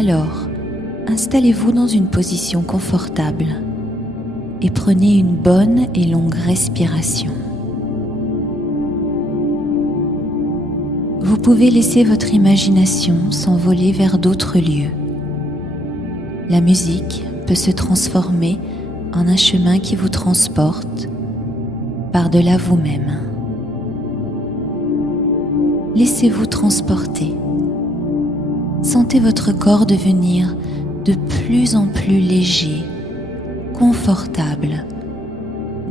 Alors, installez-vous dans une position confortable et prenez une bonne et longue respiration. Vous pouvez laisser votre imagination s'envoler vers d'autres lieux. La musique peut se transformer en un chemin qui vous transporte par-delà vous-même. Laissez-vous transporter. Sentez votre corps devenir de plus en plus léger, confortable,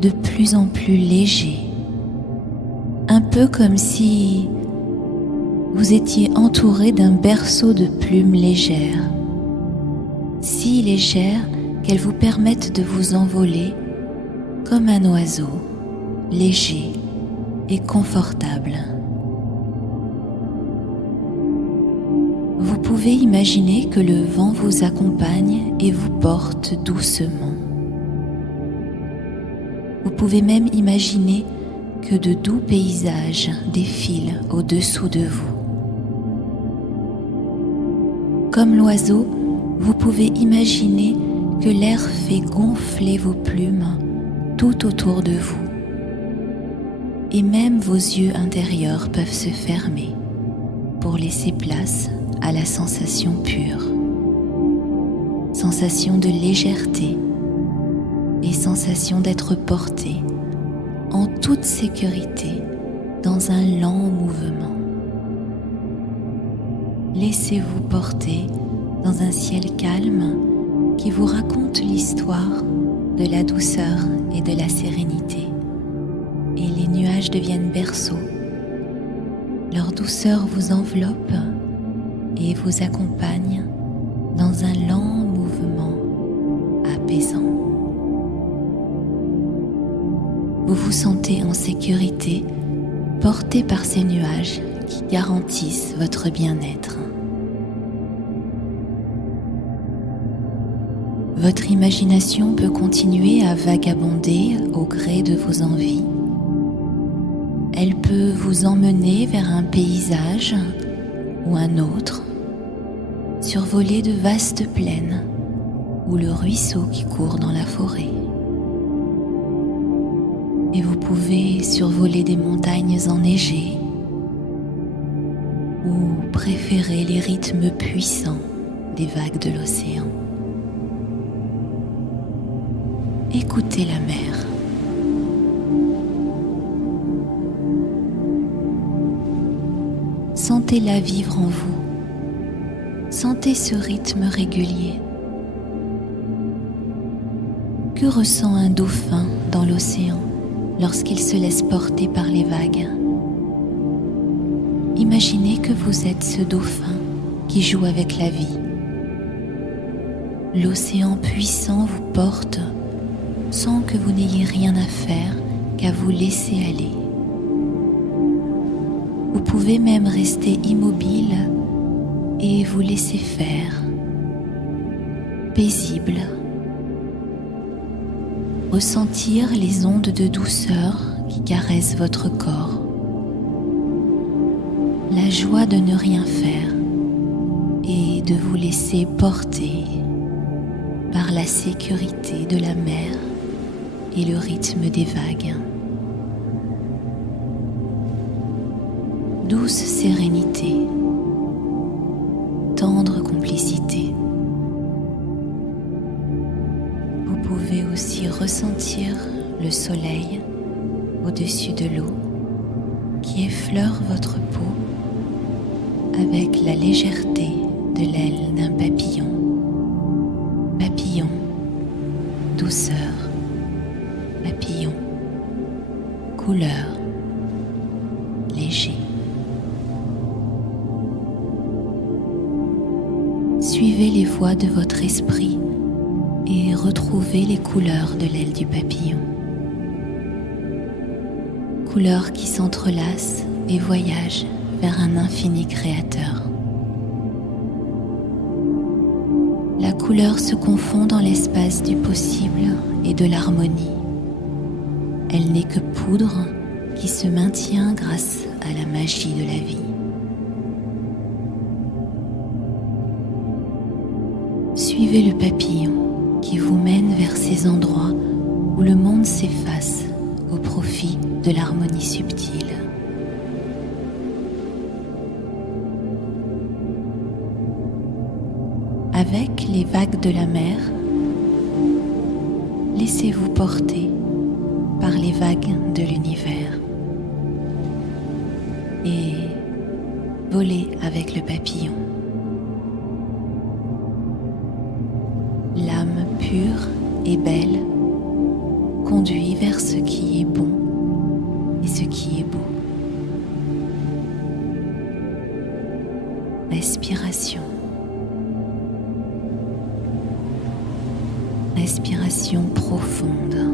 de plus en plus léger. Un peu comme si vous étiez entouré d'un berceau de plumes légères, si légères qu'elles vous permettent de vous envoler comme un oiseau, léger et confortable. Vous pouvez imaginer que le vent vous accompagne et vous porte doucement. Vous pouvez même imaginer que de doux paysages défilent au-dessous de vous. Comme l'oiseau, vous pouvez imaginer que l'air fait gonfler vos plumes tout autour de vous. Et même vos yeux intérieurs peuvent se fermer pour laisser place à la sensation pure. Sensation de légèreté et sensation d'être porté en toute sécurité dans un lent mouvement. Laissez-vous porter dans un ciel calme qui vous raconte l'histoire de la douceur et de la sérénité. Et les nuages deviennent berceaux. Leur douceur vous enveloppe et vous accompagne dans un lent mouvement apaisant. Vous vous sentez en sécurité, porté par ces nuages qui garantissent votre bien-être. Votre imagination peut continuer à vagabonder au gré de vos envies. Elle peut vous emmener vers un paysage ou un autre, survoler de vastes plaines ou le ruisseau qui court dans la forêt. Et vous pouvez survoler des montagnes enneigées ou préférer les rythmes puissants des vagues de l'océan. Écoutez la mer. Sentez-la vivre en vous. Sentez ce rythme régulier. Que ressent un dauphin dans l'océan lorsqu'il se laisse porter par les vagues? Imaginez que vous êtes ce dauphin qui joue avec la vie. L'océan puissant vous porte sans que vous n'ayez rien à faire qu'à vous laisser aller. Vous pouvez même rester immobile et vous laisser faire, paisible. Ressentir les ondes de douceur qui caressent votre corps. La joie de ne rien faire et de vous laisser porter par la sécurité de la mer et le rythme des vagues. Douce sérénité, tendre complicité. Vous pouvez aussi ressentir le soleil au-dessus de l'eau qui effleure votre peau avec la légèreté de l'aile d'un papillon. Papillon, douceur, papillon, couleur, léger. Suivez les voies de votre esprit et retrouvez les couleurs de l'aile du papillon. Couleurs qui s'entrelacent et voyagent vers un infini créateur. La couleur se confond dans l'espace du possible et de l'harmonie. Elle n'est que poudre qui se maintient grâce à la magie de la vie. Suivez le papillon qui vous mène vers ces endroits où le monde s'efface au profit de l'harmonie subtile. Avec les vagues de la mer, laissez-vous porter par les vagues de l'univers et volez avec le papillon. L'âme pure et belle conduit vers ce qui est bon et ce qui est beau. Respiration. Respiration profonde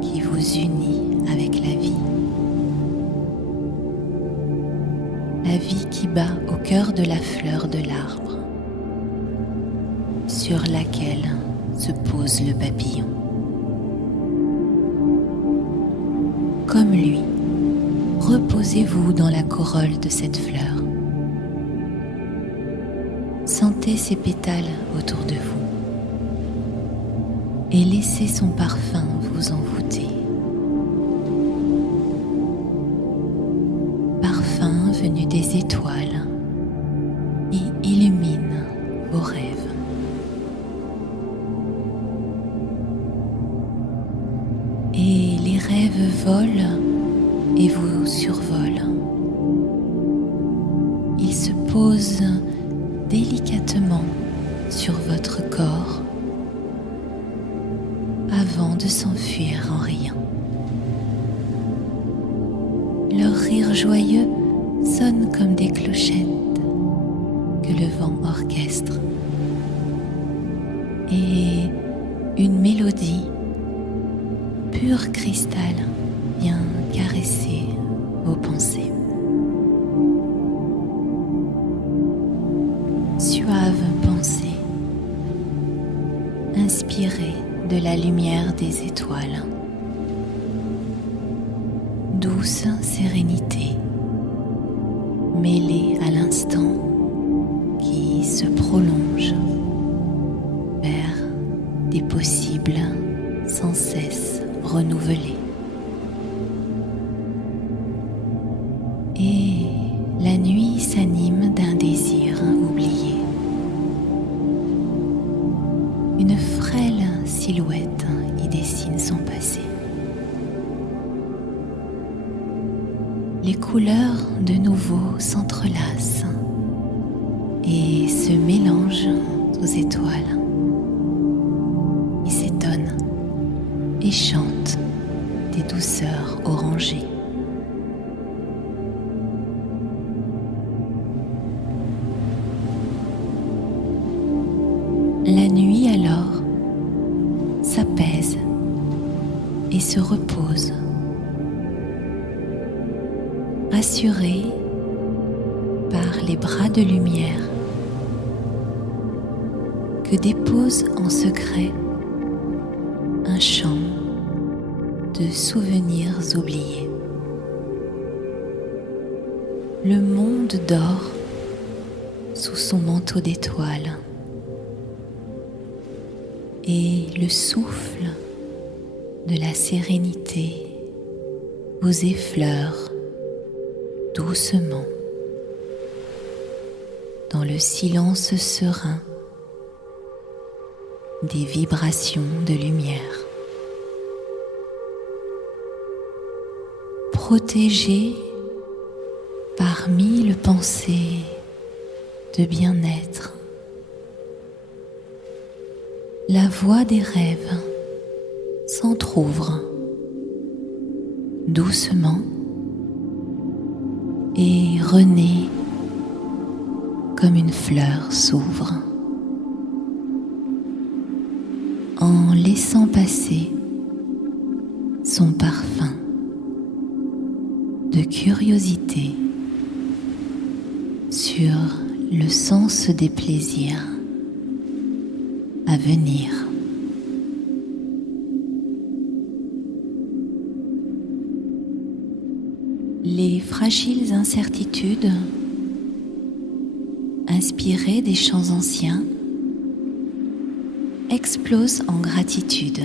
qui vous unit avec la vie. La vie qui bat au cœur de la fleur de l'arbre sur laquelle se pose le papillon. Comme lui, reposez-vous dans la corolle de cette fleur. Sentez ses pétales autour de vous et laissez son parfum vous envoûter. Parfum venu des étoiles qui illumine vos rêves. Et les rêves volent et vous survolent. Ils se posent délicatement sur votre corps avant de s'enfuir en riant. Leur rire joyeux sonne comme des clochettes que le vent orchestre et une mélodie pur cristal vient caresser vos pensées. Suave pensée, inspirée de la lumière des étoiles. Douce sérénité, mêlée à l'instant qui se prolonge vers des possibles sans cesse renouvelés. Et la nuit s'anime d'un désir oublié. Une frêle silhouette y dessine son passé. Les couleurs de nouveau s'entrelacent et se mélangent aux étoiles. Ils s'étonnent et chantent des douceurs orangées. La nuit alors s'apaise et se repose, rassurée par les bras de lumière que dépose en secret un champ de souvenirs oubliés. Le monde dort sous son manteau d'étoiles et le souffle de la sérénité vous effleure doucement dans le silence serein des vibrations de lumière. Protégé par mille pensées de bien-être, la voie des rêves s'entr'ouvre doucement et renaît comme une fleur s'ouvre en laissant passer son parfum de curiosité sur le sens des plaisirs à venir. Les fragiles incertitudes, inspirées des chants anciens, explose en gratitude,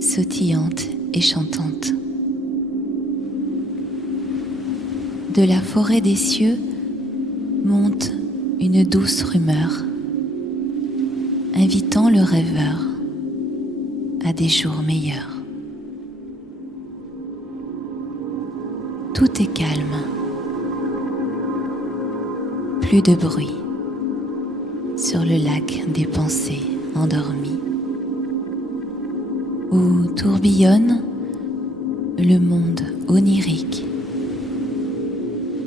sautillante et chantante. De la forêt des cieux monte une douce rumeur, invitant le rêveur à des jours meilleurs. Tout est calme, plus de bruit sur le lac des pensées endormies, où tourbillonne le monde onirique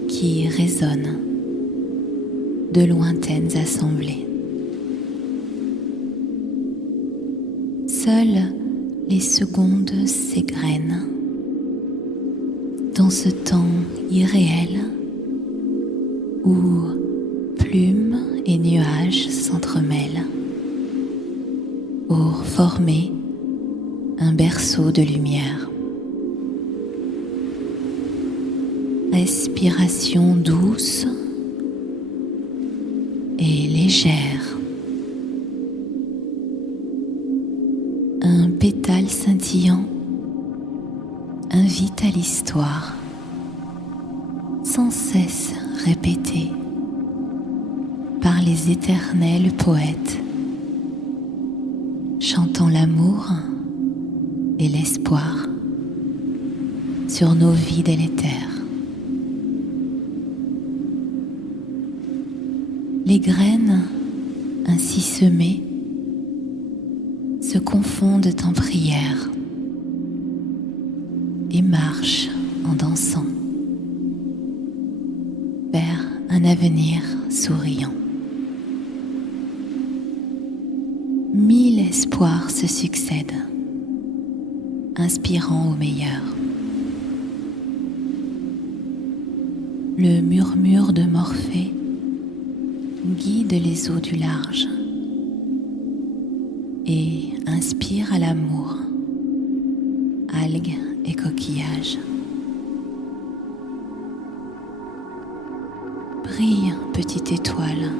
qui résonne de lointaines assemblées. Seules les secondes s'égrènent dans ce temps irréel où plumes et nuages s'entremêlent pour former un berceau de lumière. Respiration douce et légère. Un pétale scintillant invite à l'histoire, sans cesse répétée par les éternels poètes, chantant l'amour et l'espoir sur nos vies délétères. Les graines ainsi semées se confondent en prière et marchent en dansant vers un avenir souriant. 1000 espoirs se succèdent, inspirant au meilleur. Le murmure de Morphée guide les eaux du large et inspire à l'amour, algues et coquillages. Brille, petite étoile,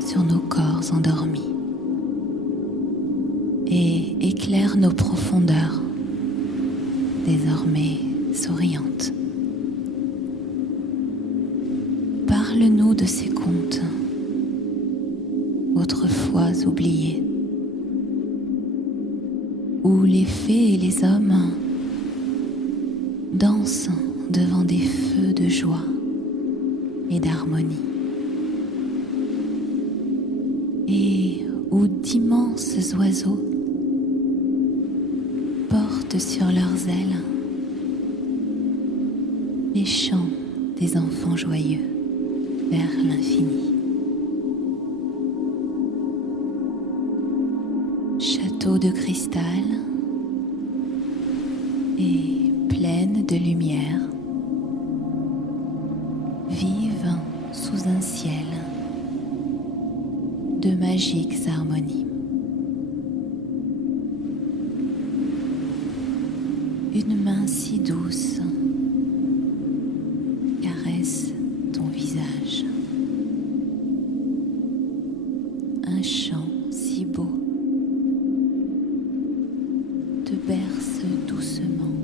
sur nos corps endormis et éclaire nos profondeurs, désormais souriantes. Parle-nous de ces contes, autrefois oubliés, où les fées et les hommes dansent devant des feux de joie et d'harmonie, et où d'immenses oiseaux portent sur leurs ailes les chants des enfants joyeux vers l'infini. Château de cristal et pleine de lumière, vivent sous un ciel de magiques harmonies. Une main si douce caresse ton visage. Un chant si beau te berce doucement